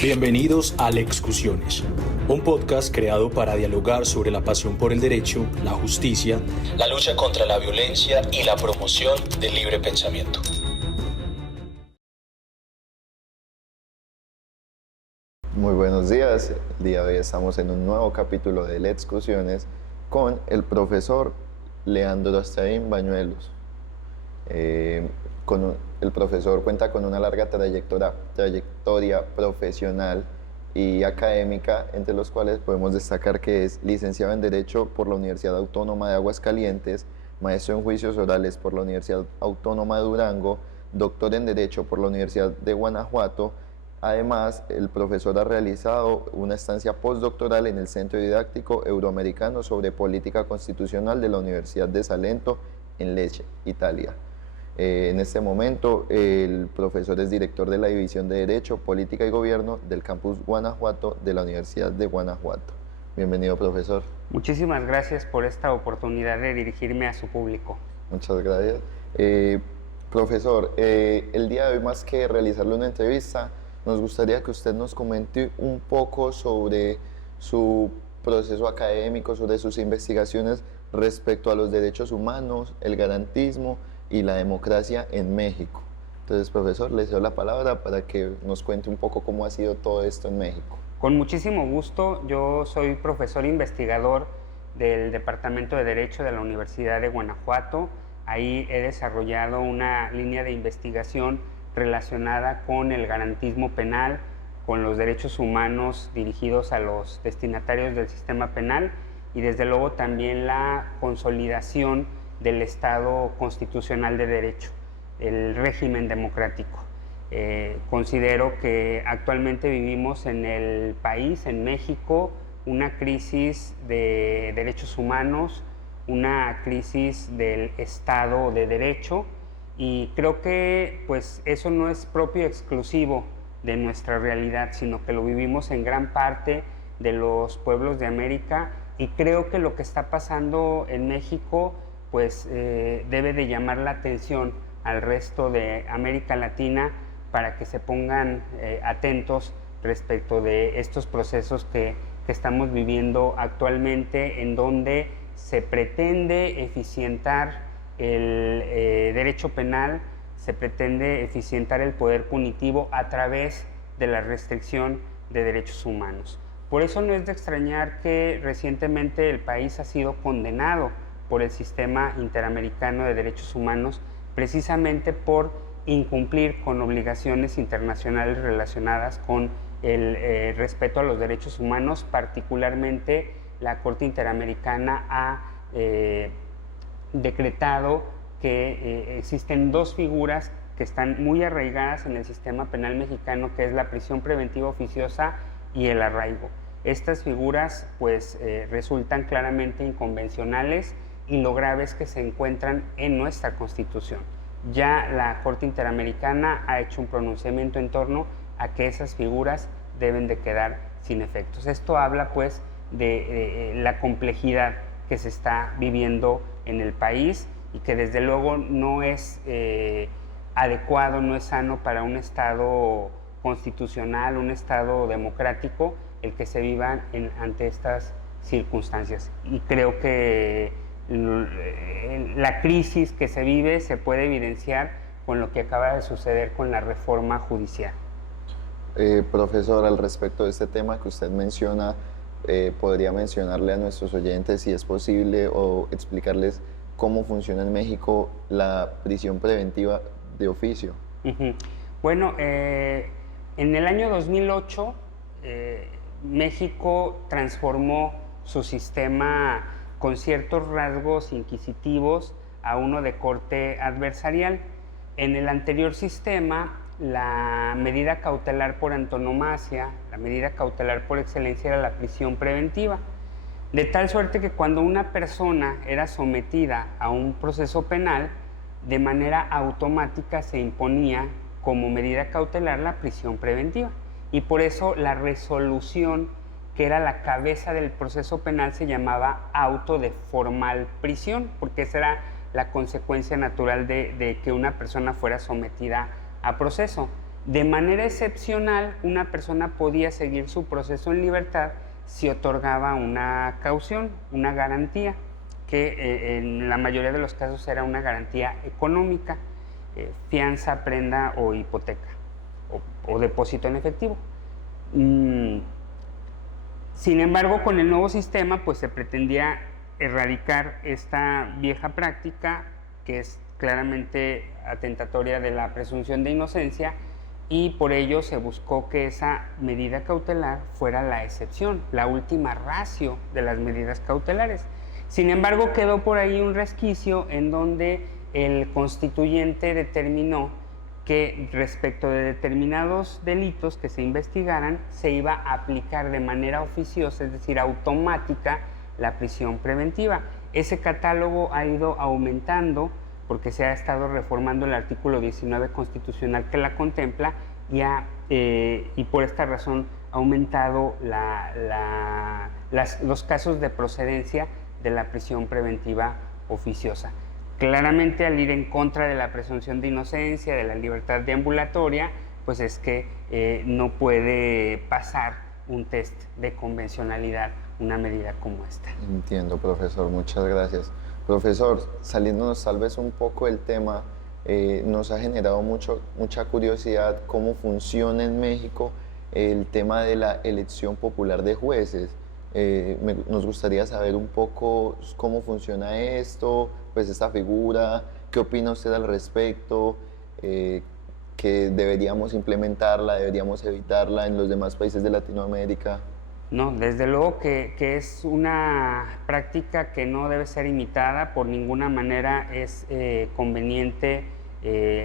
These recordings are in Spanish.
Bienvenidos a Lexcusiones, un podcast creado para dialogar sobre la pasión por el derecho, la justicia, la lucha contra la violencia y la promoción del libre pensamiento. Muy buenos días, el día de hoy estamos en un nuevo capítulo de Lexcusiones con el profesor Leandro Astaín Bañuelos. El profesor cuenta con una larga trayectoria profesional y académica, entre los cuales podemos destacar que es licenciado en Derecho por la Universidad Autónoma de Aguascalientes, maestro en Juicios Orales por la Universidad Autónoma de Durango, doctor en Derecho por la Universidad de Guanajuato. Además, el profesor ha realizado una estancia postdoctoral en el Centro Didáctico Euroamericano sobre Política Constitucional de la Universidad de Salento, en Lecce, Italia. En este momento, el profesor es director de la División de Derecho, Política y Gobierno del Campus Guanajuato de la Universidad de Guanajuato. Bienvenido, profesor. Muchísimas gracias por esta oportunidad de dirigirme a su público. Muchas gracias. Profesor, el día de hoy, más que realizarle una entrevista, nos gustaría que usted nos comente un poco sobre su proceso académico, sobre sus investigaciones respecto a los derechos humanos, el garantismo y la democracia en México. Entonces, profesor, le cedo la palabra para que nos cuente un poco cómo ha sido todo esto en México. Con muchísimo gusto. Yo soy profesor investigador del Departamento de Derecho de la Universidad de Guanajuato. Ahí he desarrollado una línea de investigación relacionada con el garantismo penal, con los derechos humanos dirigidos a los destinatarios del sistema penal y desde luego también la consolidación del Estado constitucional de derecho, el régimen democrático. Considero que actualmente vivimos en el país, en México, una crisis de derechos humanos, una crisis del Estado de Derecho, y creo que pues, eso no es propio exclusivo de nuestra realidad, sino que lo vivimos en gran parte de los pueblos de América, y creo que lo que está pasando en México pues debe de llamar la atención al resto de América Latina para que se pongan atentos respecto de estos procesos que estamos viviendo actualmente, en donde se pretende eficientar el derecho penal, se pretende eficientar el poder punitivo a través de la restricción de derechos humanos. Por eso no es de extrañar que recientemente el país ha sido condenado por el Sistema Interamericano de Derechos Humanos, precisamente por incumplir con obligaciones internacionales relacionadas con el respeto a los derechos humanos. Particularmente, la Corte Interamericana ha decretado que existen dos figuras que están muy arraigadas en el sistema penal mexicano, que es la prisión preventiva oficiosa y el arraigo. Estas figuras pues resultan claramente inconvencionales, y lo grave es que se encuentran en nuestra Constitución. Ya la Corte Interamericana ha hecho un pronunciamiento en torno a que esas figuras deben de quedar sin efectos. Esto habla pues de la complejidad que se está viviendo en el país, y que desde luego no es adecuado, no es sano para un Estado constitucional, un Estado democrático, el que se viva ante estas circunstancias. Y creo que la crisis que se vive se puede evidenciar con lo que acaba de suceder con la reforma judicial. Profesor, al respecto de este tema que usted menciona, ¿podría mencionarle a nuestros oyentes si es posible o explicarles cómo funciona en México la prisión preventiva de oficio? Bueno, en el año 2008 México transformó su sistema con ciertos rasgos inquisitivos a uno de corte adversarial. En el anterior sistema, la medida cautelar por antonomasia, la medida cautelar por excelencia, era la prisión preventiva, de tal suerte que cuando una persona era sometida a un proceso penal, de manera automática se imponía como medida cautelar la prisión preventiva, y por eso la resolución, que era la cabeza del proceso penal, se llamaba auto de formal prisión, porque esa era la consecuencia natural de que una persona fuera sometida a proceso. De manera excepcional, una persona podía seguir su proceso en libertad si otorgaba una caución, una garantía, que en la mayoría de los casos era una garantía económica, fianza, prenda o hipoteca, o depósito en efectivo. Sin embargo, con el nuevo sistema, pues se pretendía erradicar esta vieja práctica, que es claramente atentatoria de la presunción de inocencia, y por ello se buscó que esa medida cautelar fuera la excepción, la última ratio de las medidas cautelares. Sin embargo, quedó por ahí un resquicio en donde el constituyente determinó que respecto de determinados delitos que se investigaran, se iba a aplicar de manera oficiosa, es decir, automática, la prisión preventiva. Ese catálogo ha ido aumentando porque se ha estado reformando el artículo 19 constitucional que la contempla y por esta razón ha aumentado los casos de procedencia de la prisión preventiva oficiosa. Claramente, al ir en contra de la presunción de inocencia, de la libertad deambulatoria, pues es que no puede pasar un test de convencionalidad una medida como esta. Entiendo, profesor, muchas gracias. Profesor, saliéndonos tal vez un poco del tema, nos ha generado mucha curiosidad cómo funciona en México el tema de la elección popular de jueces. Nos gustaría saber un poco cómo funciona esto, pues esta figura, qué opina usted al respecto, que deberíamos implementarla, deberíamos evitarla en los demás países de Latinoamérica. No, desde luego que es una práctica que no debe ser imitada, por ninguna manera es conveniente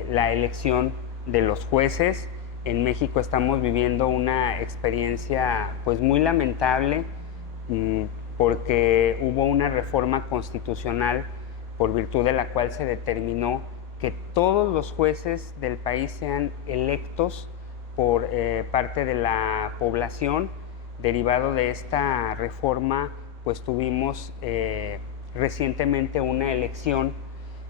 la elección de los jueces. En México estamos viviendo una experiencia pues muy lamentable porque hubo una reforma constitucional por virtud de la cual se determinó que todos los jueces del país sean electos por parte de la población. Derivado de esta reforma, pues tuvimos recientemente una elección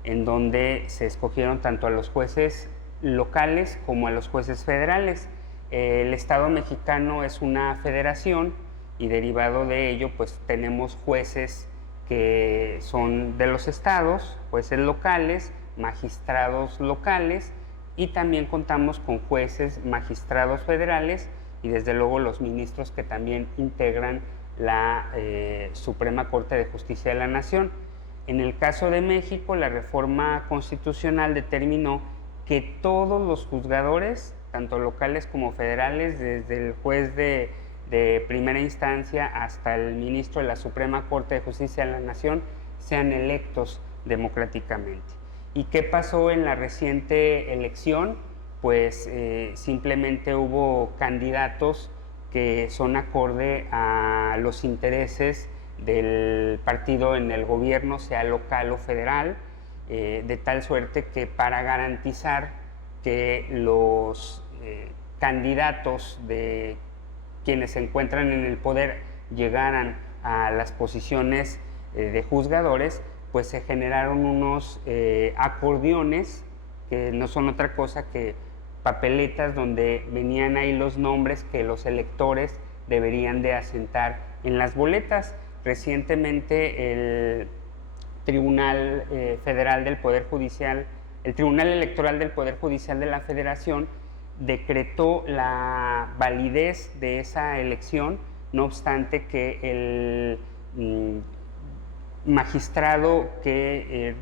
en donde se escogieron tanto a los jueces locales como a los jueces federales. El Estado mexicano es una federación y derivado de ello, pues tenemos jueces que son de los estados, jueces locales, magistrados locales, y también contamos con jueces, magistrados federales, y desde luego los ministros que también integran la Suprema Corte de Justicia de la Nación. En el caso de México, la reforma constitucional determinó que todos los juzgadores, tanto locales como federales, desde el juez de primera instancia hasta el ministro de la Suprema Corte de Justicia de la Nación, sean electos democráticamente. ¿Y qué pasó en la reciente elección? Pues simplemente hubo candidatos que son acorde a los intereses del partido en el gobierno, sea local o federal, de tal suerte que para garantizar que los candidatos de quienes se encuentran en el poder llegaran a las posiciones de juzgadores, pues se generaron unos acordeones que no son otra cosa que papeletas donde venían ahí los nombres que los electores deberían de asentar en las boletas. Recientemente el Tribunal Federal del Poder Judicial, el Tribunal Electoral del Poder Judicial de la Federación decretó la validez de esa elección, no obstante que el magistrado que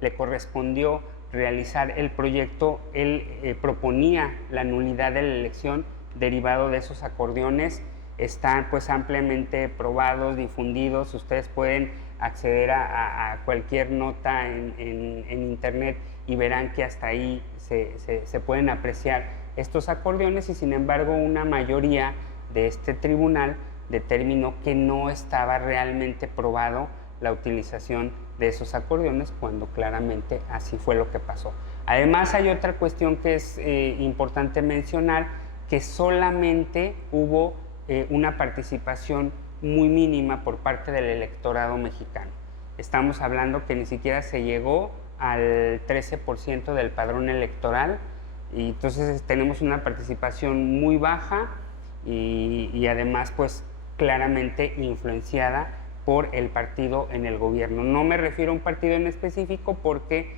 le correspondió realizar el proyecto, él proponía la nulidad de la elección derivado de esos acordeones. Están pues ampliamente probados, difundidos, ustedes pueden acceder a cualquier nota en internet y verán que hasta ahí se pueden apreciar estos acordeones, y sin embargo una mayoría de este tribunal determinó que no estaba realmente probado la utilización de esos acordeones, cuando claramente así fue lo que pasó. Además, hay otra cuestión que es importante mencionar, que solamente hubo una participación muy mínima por parte del electorado mexicano. Estamos hablando que ni siquiera se llegó al 13% del padrón electoral. y entonces tenemos una participación muy baja y además pues claramente influenciada por el partido en el gobierno. No me refiero a un partido en específico porque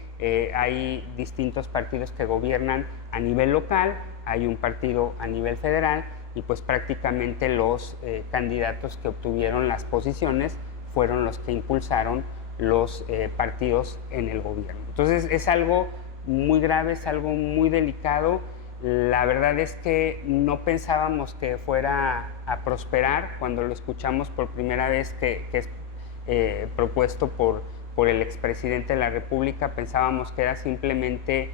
hay distintos partidos que gobiernan a nivel local, hay un partido a nivel federal y pues prácticamente los candidatos que obtuvieron las posiciones fueron los que impulsaron los partidos en el gobierno. Entonces es algo muy grave, es algo muy delicado. La verdad es que no pensábamos que fuera a prosperar cuando lo escuchamos por primera vez que es propuesto por el expresidente de la República. Pensábamos que era simplemente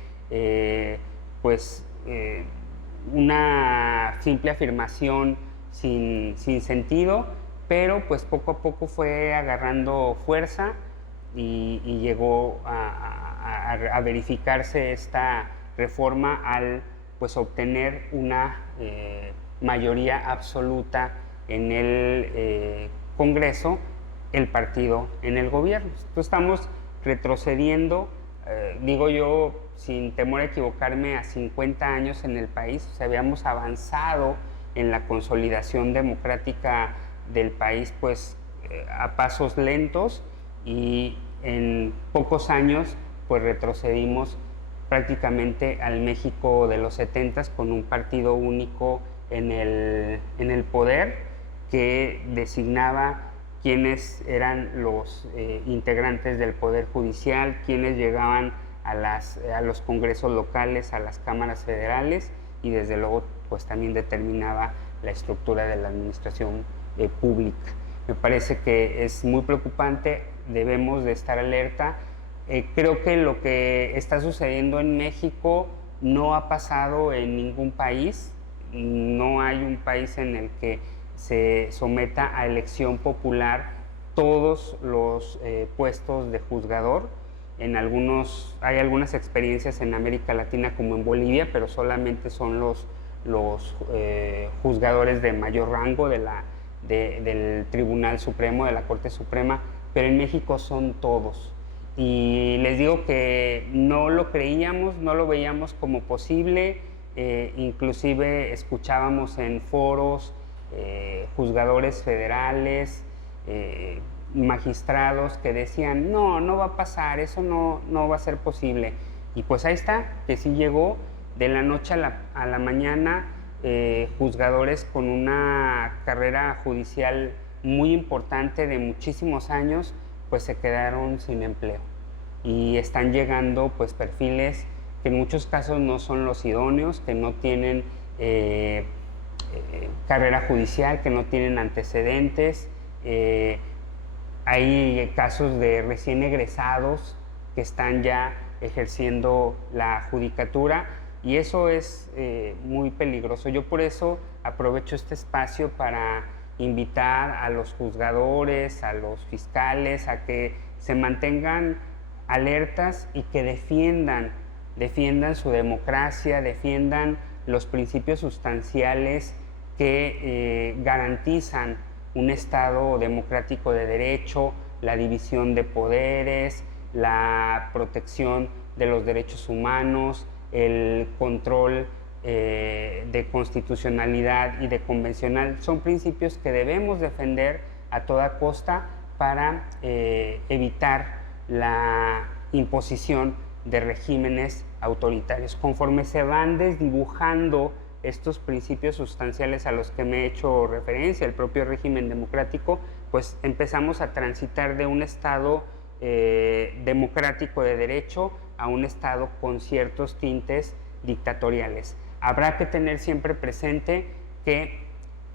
una simple afirmación sin sentido, pero pues poco a poco fue agarrando fuerza y llegó a verificarse esta reforma al pues obtener una mayoría absoluta en el Congreso, el partido en el gobierno. Entonces estamos retrocediendo, digo yo sin temor a equivocarme, a 50 años en el país. O sea, habíamos avanzado en la consolidación democrática del país pues a pasos lentos, y en pocos años pues retrocedimos prácticamente al México de los 70s con un partido único en el poder que designaba quiénes eran los integrantes del Poder Judicial, quiénes llegaban a los congresos locales, a las cámaras federales, y desde luego pues también determinaba la estructura de la administración pública. Me parece que es muy preocupante, debemos de estar alerta. Creo que lo que está sucediendo en México no ha pasado en ningún país. No hay un país en el que se someta a elección popular todos los puestos de juzgador. Hay algunas experiencias en América Latina como en Bolivia, pero solamente son los juzgadores de mayor rango del Tribunal Supremo, de la Corte Suprema, pero en México son todos. Y les digo que no lo creíamos, no lo veíamos como posible, inclusive escuchábamos en foros juzgadores federales, magistrados que decían no va a pasar, eso no va a ser posible. Y pues ahí está, que sí llegó de la noche a la mañana. Juzgadores con una carrera judicial muy importante de muchísimos años pues se quedaron sin empleo, y están llegando pues perfiles que en muchos casos no son los idóneos, que no tienen carrera judicial, que no tienen antecedentes. Hay casos de recién egresados que están ya ejerciendo la judicatura, y eso es muy peligroso. Yo por eso aprovecho este espacio para invitar a los juzgadores, a los fiscales, a que se mantengan alertas y que defiendan su democracia, defiendan los principios sustanciales que garantizan un Estado democrático de derecho, la división de poderes, la protección de los derechos humanos, el control de constitucionalidad y de convencional. Son principios que debemos defender a toda costa para evitar la imposición de regímenes autoritarios. Conforme se van desdibujando estos principios sustanciales a los que me he hecho referencia, el propio régimen democrático, pues empezamos a transitar de un Estado democrático de derecho a un Estado con ciertos tintes dictatoriales. Habrá que tener siempre presente que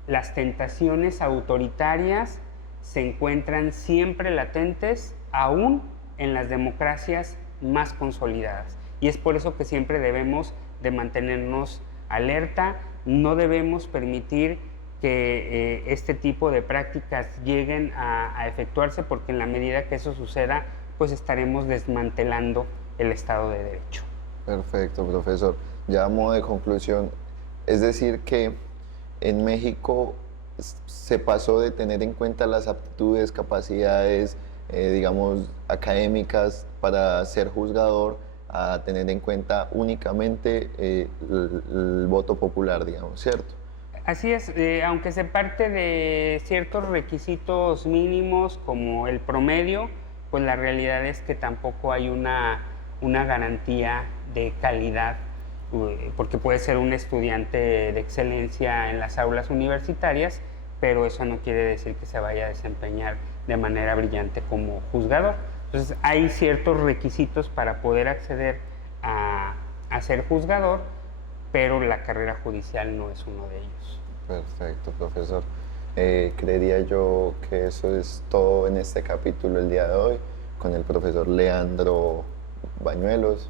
las tentaciones autoritarias se encuentran siempre latentes, aún en las democracias más consolidadas. Y es por eso que siempre debemos de mantenernos alerta. No debemos permitir que este tipo de prácticas lleguen a efectuarse, porque en la medida que eso suceda, pues estaremos desmantelando el Estado de Derecho. Perfecto, profesor. Ya a modo de conclusión, es decir que en México se pasó de tener en cuenta las aptitudes, capacidades, digamos, académicas para ser juzgador, a tener en cuenta únicamente el voto popular, digamos, ¿cierto? Así es, aunque se parte de ciertos requisitos mínimos como el promedio, pues la realidad es que tampoco hay una garantía de calidad, porque puede ser un estudiante de excelencia en las aulas universitarias, pero eso no quiere decir que se vaya a desempeñar de manera brillante como juzgador. Entonces hay ciertos requisitos para poder acceder a ser juzgador, pero la carrera judicial no es uno de ellos. Perfecto, profesor. Creería yo que eso es todo en este capítulo el día de hoy con el profesor Leandro Bañuelos.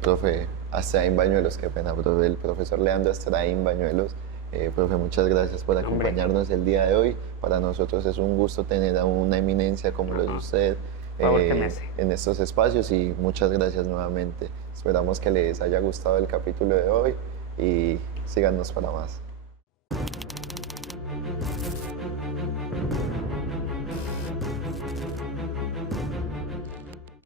Profe Astraín Bañuelos, qué pena, profe, el profesor Leandro Astraín Bañuelos. Profe, muchas gracias por acompañarnos el día de hoy. Para nosotros es un gusto tener a una eminencia como lo es usted en estos espacios y muchas gracias nuevamente. Esperamos que les haya gustado el capítulo de hoy y síganos para más.